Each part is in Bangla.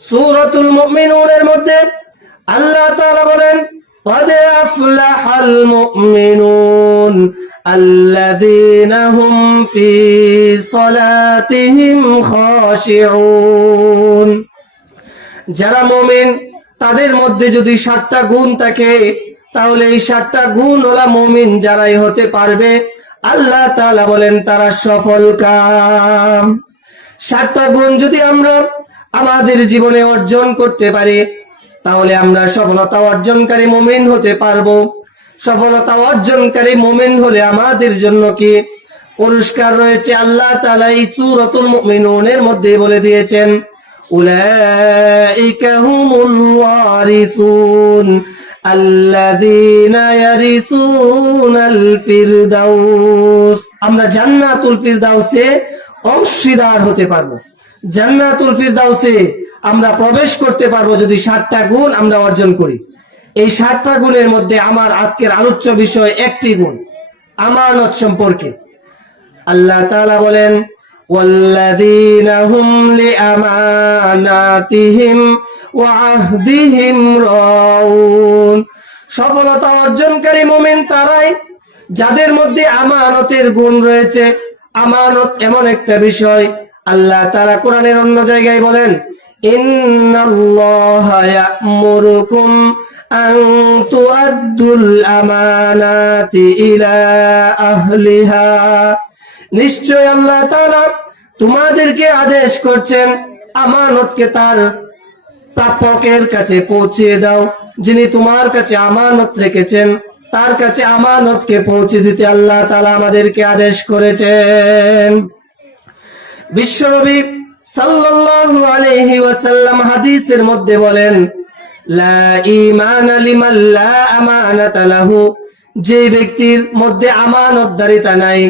সূরাতুল মুমিনুনের মধ্যে আল্লাহ তাআলা বলেন, قد أفلح المؤمنون الذين هم في صلاتهم خاشعون। যারা মুমিন তাদের মধ্যে যদি 7টা গুণ থাকে, তাহলে এই 7টা গুণ ওলা মুমিন যারাই হতে পারবে, আল্লাহ তাআলা বলেন তারা সফল কাম। 7টা গুণ যদি আমরা আমাদের জীবনে অর্জন করতে পারি, তাহলে আমরা সফলতা অর্জনকারী মুমিন হতে পারবো। সফলতা অর্জনকারী মুমিন হলে আমাদের জন্য কি পুরস্কার রয়েছে, আল্লাহ তাআলা এই সূরাতুল মুমিনুনের মধ্যে বলে দিয়েছেন, উলাইকা হুমুল ওয়ারিসুন আল্লাযীনা ইয়ারিসুনাল ফিরদাউস। আমরা জান্নাতুল ফিরদাউসে অংশীদার হতে পারবো। জান্নাতুল ফিরদাউসে আমরা প্রবেশ করতে পারবো যদি 7টা গুণ আমরা অর্জন করি। এই 7টা গুণের মধ্যে আমার আজকের আলোচ্য বিষয় একটি গুণ, আমানত সম্পর্কে। আল্লাহ তাআলা বলেন, ওয়াল্লাযীনা হুম লিআমানাতিহিম ওয়া আহদিহিম রাউন। সফলতা অর্জনকারী মুমিন তারাই যাদের মধ্যে আমানতের গুণ রয়েছে। আমানত এমন একটা বিষয়, আল্লাহ তাআলা কোরআনের অন্য জায়গায় বলেন, ইন্নাল্লাহা ইয়া'মুরুকুম আন তুআদ্দুল আমানাতি ইলা আহলিহা। নিশ্চয় আল্লাহ তাআলা তোমাদেরকে আদেশ করছেন আমানতকে তার প্রাপকের কাছে পৌঁছে দাও। যিনি তোমার কাছে আমানত রেখেছেন তার কাছে আমানতকে পৌঁছে দিতে আল্লাহ তাআলা আমাদেরকে আদেশ করেছেন। বিশ্বনবী সাল্লাল্লাহু আলাইহি ওয়াসাল্লাম হাদিসের মধ্যে বলেন, লা ঈমানা লিমান লা আমানাতা লাহু। যে ব্যক্তির মধ্যে আমানতদারিতা নাই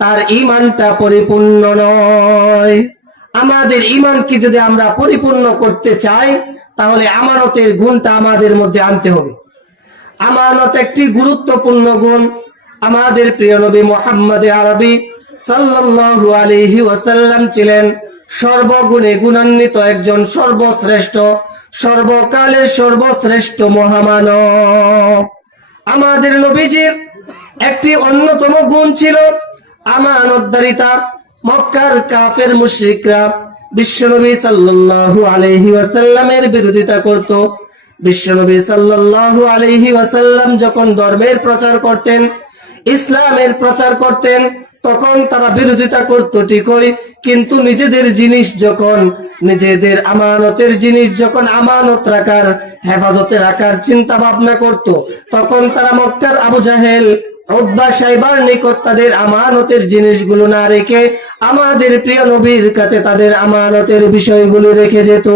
তার ঈমানটা পরিপূর্ণ নয়। আমাদের ঈমানকে যদি আমরা পরিপূর্ণ করতে চাই, তাহলে আমানতের গুণটা আমাদের মধ্যে আনতে হবে। আমানত একটি গুরুত্বপূর্ণ গুণ। আমাদের প্রিয় নবী মুহাম্মদ আরবি সাল্লাল্লাহু আলাইহি ওয়াসাল্লাম ছিলেন সর্বগুণে গুণান্বিত একজন সর্বশ্রেষ্ঠ, সর্বকালের সর্বশ্রেষ্ঠ মহামানব। আমাদের নবীজির একটি অন্যতম গুণ ছিল আমানতদারিতা। মক্কার কাফের মুশরিকরা বিশ্বনবী সাল্লাল্লাহু আলাইহি ওয়াসাল্লামের বিরোধিতা করত। বিশ্বনবী সাল্লাল্লাহু আলাইহি ওয়াসাল্লাম যখন ধর্মের প্রচার করতেন, ইসলামের প্রচার করতেন, তখন তারা বিরোধিতা করত ঠিকই, কিন্তু নিজেদের জিনিস যখন, নিজেদের আমানতের জিনিস যখন আমানত রাখার, হেফাজতে রাখার চিন্তা ভাবনা করত, তখন তারা মক্কার আবু জাহেল, উতবা, শাইবার নিকট তাদের আমানতের জিনিসগুলো না রেখে আমাদের প্রিয় নবীর কাছে তাদের আমানতের বিষয়গুলো রেখে যেত।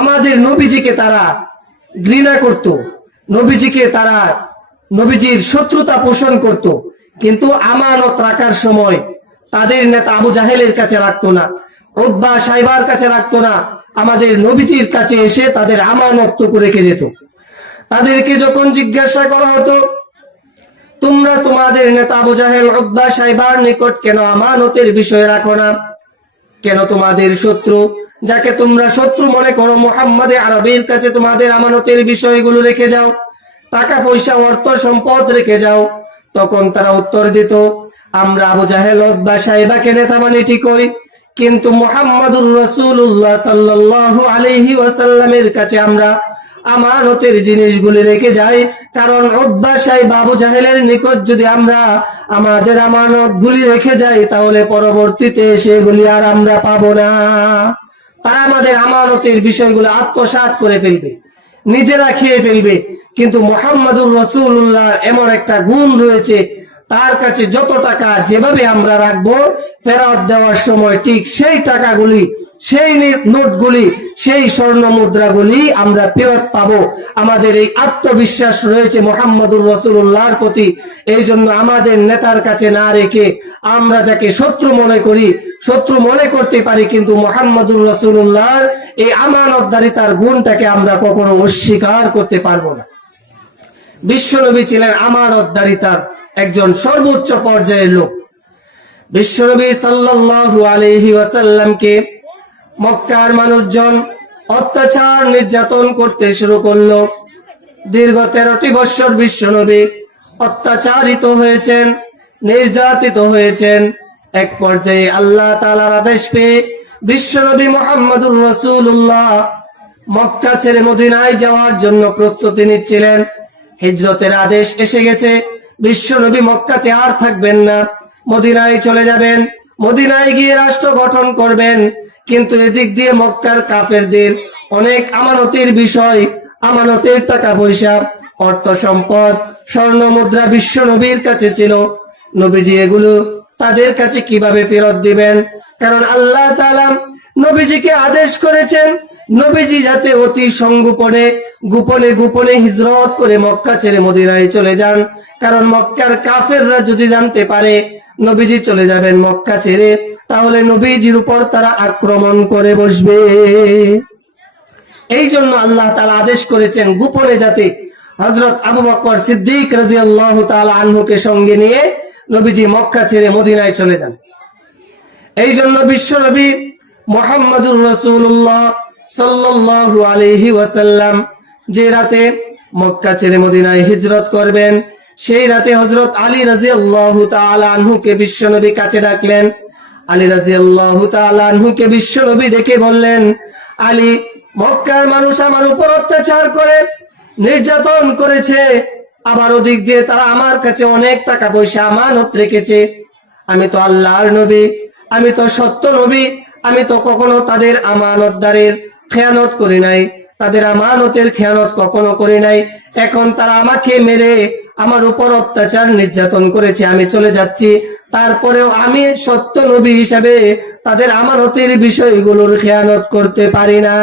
আমাদের নবীজিকে তারা ঘৃণা করত, নবীজির শত্রুতা পোষণ করত, কিন্তু আমানত রাখার সময় তাদের নেতা আবু জাহেলের কাছে রাখতো না, উতবা শাইবার কাছে রাখতো না, আমাদের নবীজির কাছে এসে তাদের আমানতটুকু রেখে যেত। তাদেরকে যখন জিজ্ঞাসা করা হতো, তোমরা তোমাদের নেতা আবু জাহেল, উতবা, শাইবার নিকট কেন আমানতের বিষয় রাখো না? কেন তোমাদের শত্রু, যাকে তোমরা শত্রু মনে করো, মুহাম্মদ আরবির কাছে তোমাদের আমানতের বিষয়গুলো রেখে যাও, টাকা পয়সা অর্থ সম্পদ রেখে যাও? তখন তারা উত্তর দিত, আমরা আবু জাহেল, উতবা, শাইবাকে নেতা মানি ঠিকই, কিন্তু মুহাম্মাদুর রাসূলুল্লাহ সাল্লাল্লাহু আলাইহি ওয়াসাল্লামের কাছে আমরা আমানতের জিনিসগুলি রেখে যাই, কারণ উতবা, শাইবা, আবু জাহেলের নিকট যদি আমরা আমাদের আমানতগুলি রেখে যাই, তাহলে পরবর্তীতে সেগুলি আর আমরা পাবো না। তারা আমাদের আমানতের বিষয়গুলো আত্মসাৎ করে ফেলবে, নিজেরা খেয়ে ফেলবে। কিন্তু মুহাম্মাদুর রাসূলুল্লাহ এমন একটা গুণ রয়েছে, তার কাছে যত টাকা যেভাবে আমরা রাখবো, ফেরত দেওয়ার সময় ঠিক সেই টাকাগুলি, সেই নোটগুলি, সেই স্বর্ণ মুদ্রাগুলি আমরা ফেরত পাবো। আমাদের এই আত্মবিশ্বাস রয়েছে মুহাম্মাদুর রাসূলুল্লাহর প্রতি। এই জন্য আমাদের নেতার কাছে না রেখে আমরা যাকে শত্রু মনে করি, শত্রু মনে করতে পারি, কিন্তু মুহাম্মাদুর রাসূলুল্লাহর এই আমানতদারিতার গুণটাকে আমরা কখনো অস্বীকার করতে পারবো না। বিশ্বনবী ছিলেন আমানতদারিতার একজন সর্বোচ্চ পর্যায়ের লোক। বিশ্বনবী সাল্লাল্লাহু আলাইহি ওয়াসাল্লামকে মক্কার মানুষজন অত্যাচার নির্যাতন করতে শুরু করলো। দীর্ঘ 13টি বৎসর বিশ্বনবী অত্যাচারিত হয়েছেন, নির্যাতিত হয়েছেন। এক পর্যায়ে আল্লাহ তাআলার আদেশ পেয়ে বিশ্বনবী মুহাম্মদুর রাসূলুল্লাহ মক্কা ছেড়ে মদিনায় যাওয়ার জন্য প্রস্তুতি নিচ্ছিলেন। হিজরতের আদেশ এসে গেছে, বিশ্বনবী মক্কাতে আর থাকবেন না, মদিনায় চলে যাবেন, মদিনায় গিয়ে রাষ্ট্র গঠন করবেন। কিন্তু এদিক দিয়ে মক্কার কাফেরদের অনেক আমানতের বিষয়, আমানতের টাকা পয়সা, অর্থ সম্পদ, স্বর্ণ মুদ্রা বিশ্ব নবীর কাছে ছিল। নবীজি এগুলো তাদের কাছে কিভাবে ফেরত দিবেন? কারণ আল্লাহ তাআলা নবীজিকে আদেশ করেছেন নবীজি যাতে অতি সংগোপনে গোপনে গোপনে হিজরত করে মক্কা ছেড়ে মদিনায় চলে যান। কারণ মক্কার কাফেররা যদি জানতে পারে নবীজি চলে যাবেন মক্কা ছেড়ে, তাহলে নবীজির উপর তারা আক্রমণ করে বসবে। এই জন্য আল্লাহ তাআলা আদেশ করেছেন গোপনে যাতে হযরত আবু বকর সিদ্দিক রাদিয়াল্লাহু তাআলা আনহুকে সঙ্গে নিয়ে নবীজি মক্কা ছেড়ে মদিনায় চলে যান। এই জন্য বিশ্বনবী মুহাম্মদুর রাসূলুল্লাহ সাল্লাল্লাহু আলাইহি ওয়াসাল্লাম যে রাতে মক্কা ছেড়ে মদিনায় হিজরত করবেন, সেই রাতে হযরত আলী রাদিয়াল্লাহু তাআলা আনহুকে বিশ্বনবী কাছে ডাকলেন। আলী রাদিয়াল্লাহু তাআলা আনহুকে বিশ্বনবী ডেকে বললেন, আলী, মক্কার মানুষ আমার উপর অত্যাচার করে নির্যাতন করেছে, আবার ওদিক দিয়ে তারা আমার কাছে অনেক টাকা পয়সা আমানত রেখেছে। আমি তো আল্লাহর নবী, আমি তো সত্য নবী, আমি তো কখনো তাদের আমানতদারের খেয়ানত করি নাই, তাদের আমানতের খেয়ানত কখনো করি নাই। এখন তারা আমাকে মেরে আমার উপর অত্যাচার নির্যাতন করেছে, আমি চলে যাচ্ছি, তারপরেও আমি সত্য নবী হিসাবে তাদের আমানতের বিষয়গুলোর খেয়ানত করতে পারি না।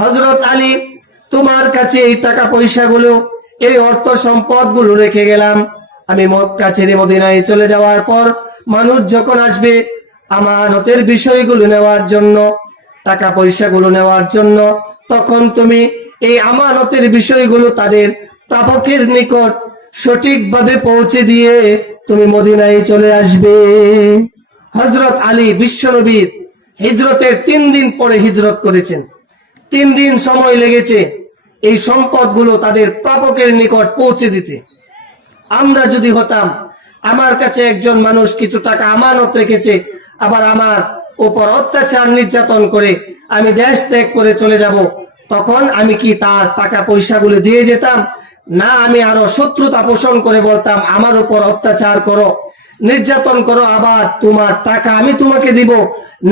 হযরত আলী, তোমার কাছে এই টাকা পয়সাগুলো, এই অর্থ সম্পদ গুলো রেখে গেলাম। আমি মক্কা ছেড়ে মদিনায় চলে যাওয়ার পর মানুষ যখন আসবে আমানতের বিষয়গুলো নেওয়ার জন্য, টাকা পয়সাগুলো নেওয়ার জন্য, তখন তুমি এই আমানতের বিষয়গুলো তাদের প্রাপকের নিকট সঠিকভাবে পৌঁছে দিয়ে তুমি মদিনায় চলে আসবে। হযরত আলী বিশ্বনবীর হিজরতের 3 দিন পরে হিজরত করেছেন। 3 দিন সময় লেগেছে এই সম্পদগুলো তাদের প্রাপকের নিকট পৌঁছে দিতে। আমরা যদি হতাম, আমার কাছে একজন মানুষ কিছু টাকা আমানত রেখেছে, আবার আমার উপর অত্যাচার নির্যাতন করে আমি দেশ ত্যাগ করে চলে যাব, তখন আমি কি তার টাকা পয়সাগুলো দিয়ে যেতাম? না, আমি আরো শত্রুতা পোষণ করে বলতাম, আমার উপর অত্যাচার করো, নির্যাতন করো, আবার তোমার টাকা আমি তোমাকে দিব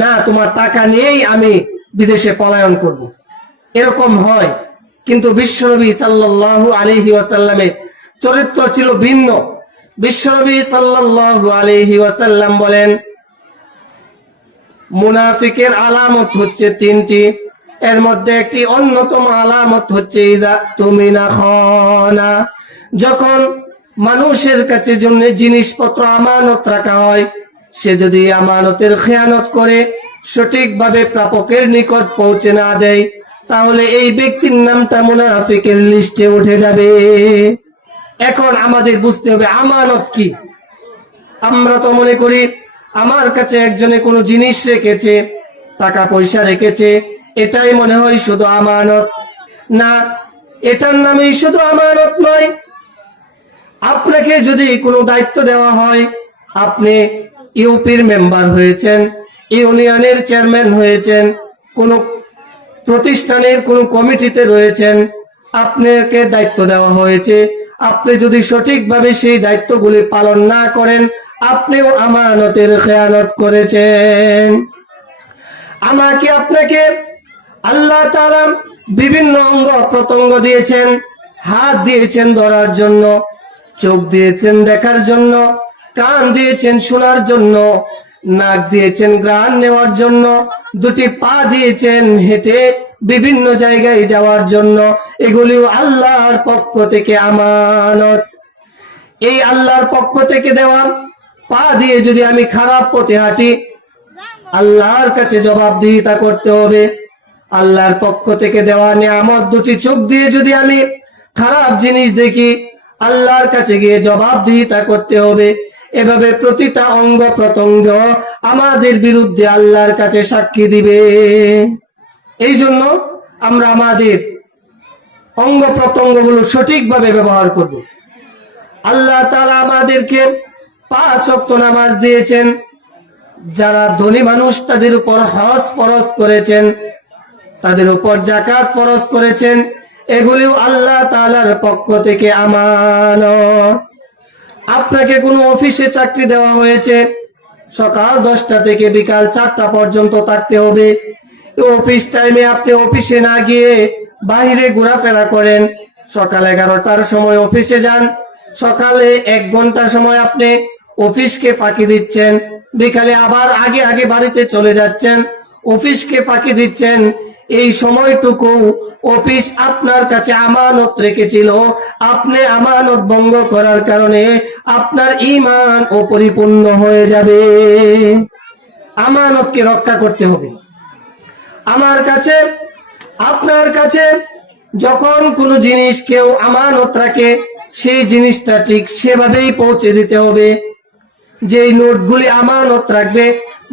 না, তোমার টাকা নিয়েই আমি বিদেশে পলায়ন করব। এরকম হয়। কিন্তু বিশ্বনবী সাল্লাল্লাহু আলাইহি ওয়াসাল্লামের চরিত্র ছিল ভিন্ন। বিশ্বনবী সাল্লাল্লাহু আলাইহি ওয়াসাল্লাম বলেন, মুনাফিকের আলামত হচ্ছে 3টি, এর মধ্যে একটি অন্যতম আলামত হচ্ছে ইযা তুমিনা খানা, যখন মানুষের কাছে জন্য জিনিসপত্র আমানত রাখা হয়, সে যদি আমানতের খেয়ানত করে সঠিকভাবে প্রাপকের নিকট পৌঁছে না দেয়, তাহলে এই ব্যক্তির নামটা মুনাফিকের লিস্টে উঠে যাবে। এখন আমাদের বুঝতে হবে আমানত কি। আমরা তো মনে করি আমার কাছে একজনে কোনো জিনিস রেখেছে, টাকা পয়সা রেখেছে, এটাই মনে হয় শুধু আমানত। না, এটার নামেই শুধু আমানত নয়। আপনাকে যদি কোনো দায়িত্ব দেওয়া হয়, আপনি ইউপির মেম্বার হয়েছেন, ইউনিয়নের চেয়ারম্যান হয়েছেন, কোনো প্রতিষ্ঠানের কোনো কমিটিতে রয়েছেন, আপনাকে দায়িত্ব দেওয়া হয়েছে, আপনি যদি সঠিকভাবে সেই দায়িত্বগুলি পালন না করেন, আপনিও আমানতের খেয়ানত করেছেন। আমাকে আপনাকে আল্লাহ তাআলা বিভিন্ন অঙ্গ প্রত্যঙ্গ দিয়েছেন, হাত দিয়েছেন ধরার জন্য, চোখ দিয়েছেন দেখার জন্য, কান দিয়েছেন শোনার জন্য, নাক দিয়েছেন ঘ্রাণ নেওয়ার জন্য, 2টি পা দিয়েছেন হেঁটে বিভিন্ন জায়গায় যাওয়ার জন্য। এগুলিও আল্লাহর পক্ষ থেকে আমানত। এই আল্লাহর পক্ষ থেকে দেওয়া পা দিয়ে যদি আমি খারাপ পথে হাঁটি, আল্লাহর কাছে জবাবদিহিতা করতে হবে। আল্লাহর পক্ষ থেকে দেওয়া নিয়ামত 2টি চোখ দিয়ে যদি আমি খারাপ জিনিস দেখি, আল্লাহর কাছে গিয়ে জবাবদিহিতা করতে হবে। এভাবে প্রতিটা অঙ্গ প্রত্যঙ্গ আমাদের বিরুদ্ধে আল্লাহর কাছে সাক্ষী দিবে। এই জন্য আমরা আমাদের অঙ্গ প্রত্যঙ্গগুলো সঠিকভাবে ব্যবহার করব। আল্লাহ তাআলা আমাদেরকে 5 ওয়াক্ত নামাজ দিয়েছেন। যারা ধনী মানুষ তাদের উপর হজ ফরজ করেছেন, তাদের উপর যাকাত ফরজ করেছেন। এগুলিও আল্লাহ তাআলার পক্ষ থেকে আমানত। আপনাকে কোনো অফিসে চাকরি দেওয়া হয়েছে, সকাল 10টা থেকে বিকাল 4টা পর্যন্ত থাকতে হবে। অফিস টাইমে আপনি অফিসে না গিয়ে বাইরে ঘোরাফেরা করেন, সকাল 11টার সময় অফিসে যান, সকালে 1 ঘন্টা সময় আপনি অফিসকে ফাঁকি দিচ্ছেন, বিকালে আবার আগে আগে বাড়িতে চলে যাচ্ছেন, অফিসকে ফাঁকি দিচ্ছেন। এই সময়টুকু অফিস আপনার কাছে আমানত রেখেছিল, আপনি আমানত ভঙ্গ করার কারণে আপনার ঈমান অপরিপূর্ণ হয়ে যাবে। আমানতকে রক্ষা করতে হবে। আমার কাছে, আপনার কাছে যখন কোনো জিনিস কেউ আমানত রাখে, সেই জিনিসটা ঠিক সেভাবেই পৌঁছে দিতে হবে। যেই নোটগুলি আমানত রাখবে,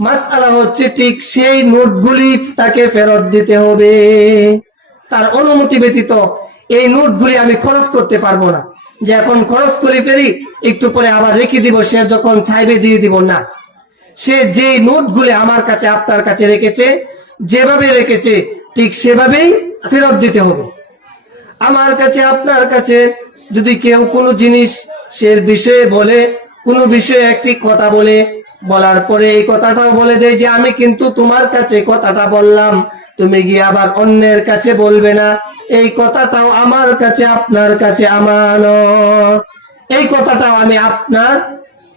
মাসআলা হচ্ছে ঠিক সেই নোটগুলি তাকে ফেরত দিতে হবে। তার অনুমতি ব্যতীত এই নোটগুলি আমি খরচ করতে পারবো না, যে এখন খরচ করে ফেরি, একটু পরে আবার রেখে দিব, সে যখন চাইবে দিয়ে দিব না। সে যেই নোটগুলি আমার কাছে আপনার কাছে রেখেছে, যেভাবে রেখেছে ঠিক সেভাবেই ফেরত দিতে হবে। আমার কাছে আপনার কাছে যদি কেউ কোনো জিনিস সে বিষয়ে বলে, কোনো বিষয়ে একটি কথা বলে, বলার পরে এই কথাটাও বলে দেয় যে আমি কিন্তু তোমার কাছে কথাটা বললাম, তুমি গিয়ে আবার অন্যের কাছে বলবে না, এই কথাটাও আমার কাছে আপনার কাছে আমানত। এই কথাটাও আমি আপনার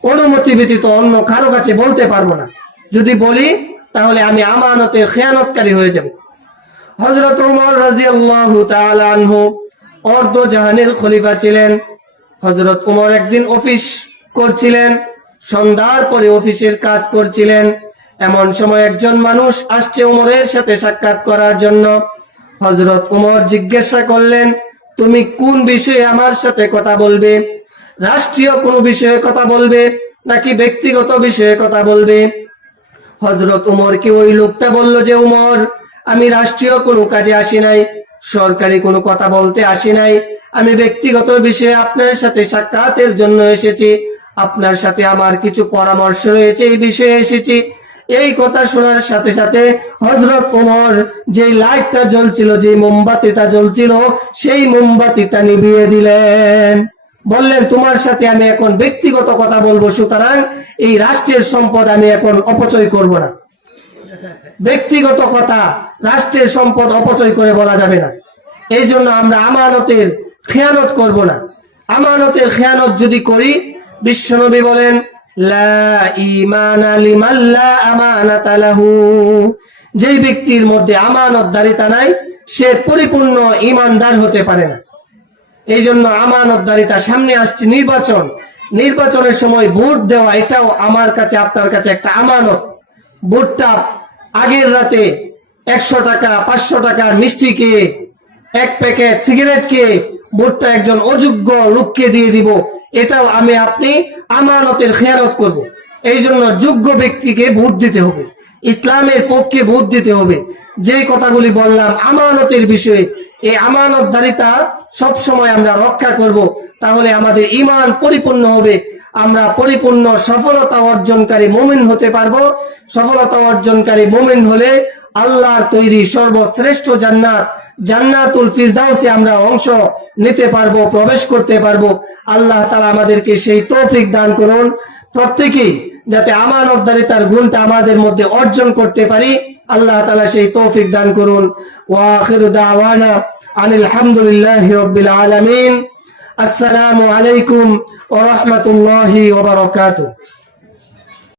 অনুমতি ব্যতীত অন্য কারো কাছে বলতে পারবো না। যদি বলি তাহলে আমি আমানতের খেয়ানতকারী হয়ে যাব। হযরত ওমর রাদিয়াল্লাহু তাআলা আনহু অর্ধ জাহানের খলিফা ছিলেন। হযরত ওমর একদিন অফিস করছিলেন, সন্ধ্যার পরে অফিসের কাজ করছিলেন। এমন সময় একজন মানুষ আসছে ওমরের সাথে সাক্ষাৎ করার জন্য। হযরত ওমর জিজ্ঞাসা করলেন, তুমি কোন বিষয়ে আমার সাথে কথা বলবে? রাষ্ট্রীয় কোনো বিষয়ে কথা বলবে নাকি ব্যক্তিগত বিষয়ে কথা বলবে? হযরত ওমরকে ওই লোকটা বলল যে, ওমর, আমি রাষ্ট্রীয় কোনো কাজে আসি নাই, সরকারি কোনো কথা বলতে আসি নাই, আমি ব্যক্তিগত বিষয়ে আপনার সাথে সাক্ষাতের জন্য এসেছি, আপনার সাথে আমার কিছু পরামর্শ রয়েছে, এই বিষয়ে এসেছি। এই কথা শোনার সাথে সাথে হযরত ওমর যে লাইটটা জ্বলছিল, যে মোমবাতিটা জ্বলছিল, সেই মোমবাতিটা নিভিয়ে দিলেন। বললেন, তোমার সাথে আমি এখন ব্যক্তিগত কথা বলবো, সুতরাং এই রাষ্ট্রের সম্পদ আমি এখন অপচয় করব না। ব্যক্তিগত কথা, রাষ্ট্রের সম্পদ অপচয় করে বলা যাবে না। এই জন্য আমরা আমানতের খেয়ানত করব না। আমানতের খেয়ানত যদি করি, বিশ্বনবী বলেন, লা ঈমানা লিমান লা আমানাতা লাহু, যেই ব্যক্তির মধ্যে আমানতদারিতা নাই, সে পরিপূর্ণ ঈমানদার হতে পারে না। এই জন্য আমানতদারিতা, সামনে আসছে নির্বাচন, নির্বাচনের সময় ভোট দেওয়া, এটাও আমার কাছে আপনার কাছে একটা আমানত। ভোটটা আগের রাতে 100 টাকা 500 টাকা মিষ্টি খেয়ে, 1 প্যাকেট সিগারেট খেয়ে ভোটটা একজন অযোগ্য লোককে দিয়ে দিব, এটাও আমি আপনি আমানতের খেয়ানত করব। এই জন্য যোগ্য ব্যক্তিকে ভোট দিতে হবে, ইসলামের পক্ষে ভোট দিতে হবে। যে কথাগুলি বললাম আমানতের বিষয়ে, এই আমানতদারিতা সব সময় আমরা রক্ষা করব, তাহলে আমাদের ঈমান পরিপূর্ণ হবে, আমরা পরিপূর্ণ সফলতা অর্জনকারী মুমিন হতে পারবো। সফলতা অর্জনকারী মুমিন হলে আল্লাহর তৈরি সর্বশ্রেষ্ঠ জান্নাত, জান্নাতুল ফিরদাউসে আমরা অংশ নিতে পারবো, প্রবেশ করতে পারবো। আল্লাহ তাআলা আমাদেরকে সেই তৌফিক দান করুন, প্রত্যেকেই যাতে আমানতদারিতার গুণটা আমাদের মধ্যে অর্জন করতে পারি, আল্লাহ তাআলা সেই তৌফিক দান করুন। ওয়া আখিরু দাওয়ানা আনিল হামদুলিল্লাহি রাব্বিল আলামিন। আসসালামু আলাইকুম ওয়া রাহমাতুল্লাহি ওয়া বারাকাতুহু।